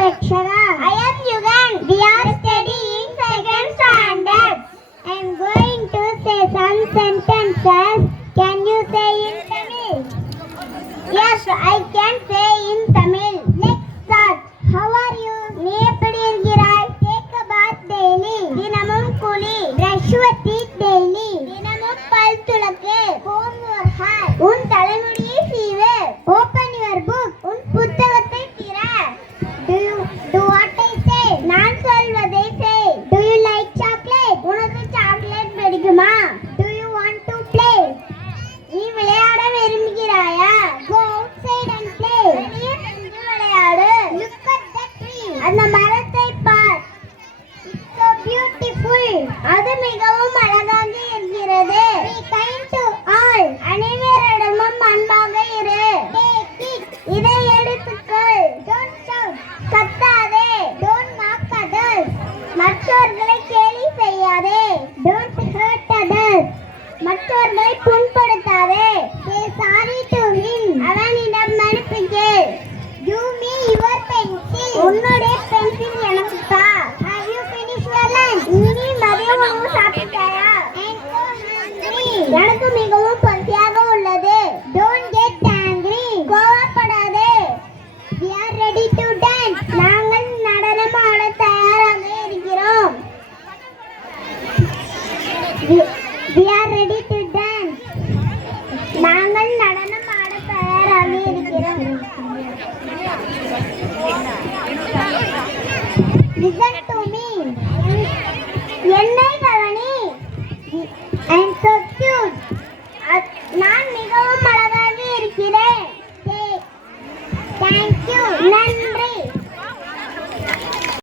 Lakshara. I am Yugan. We are studying second standard. I am going to say some sentences. Can you say in Tamil? Yes, I can say in Tamil. Let's start. How are you? நீ எப்படி இருக்கிறாய்? Take a bath daily. தினமும் குளி. Brush your teeth daily. தினமும் பல் துலக்கு. Comb your hair. உன் தலைமுடியை சீவு. Open your book. உன் புத்தகத்தை திற. Do what I say. நான் சொல்வதை செய். Do you like chocolate? உனக்கு சாக்லேட் பிடிக்குமா? Do you want to play? நீ விளையாட விரும்புகிறாயா? Go outside and play. வெளியே சென்று விளையாடு. Look at the tree. அந்த மரத்தை பார். It's so beautiful. அது மிகவும் அழகாக இருக்கிறது. Be kind to all. அனைவரிடமும் அன்பாக இரு. Take it. இதை எடுத்துக்கொள். Don't shout. கத்தாதே. Don't mock others. மற்றவர்களை கேலி செய்யாதே. Don't hurt others. மற்றவர்களை புண்படுத்தாதே. Say sorry to him. அவனிடம் மன்னிப்பு கேள். Give me your pencil. உன்னுடைய பென்சில் எனக்கு தா. Have you finished your lunch? நீ மதிய உணவு சாப்பிட்டாயா? I'm so hungry. எனக்கு மிகவும் பசியாக உள்ளது. Don't get angry. கோபப்படாதே. We are ready to dance. நாங்கள் நடனம் ஆட தயாராக இருக்கிறோம். We are ready to dance. நாங்கள் நடனம் ஆட தயாராக இருக்கிறோம். Listen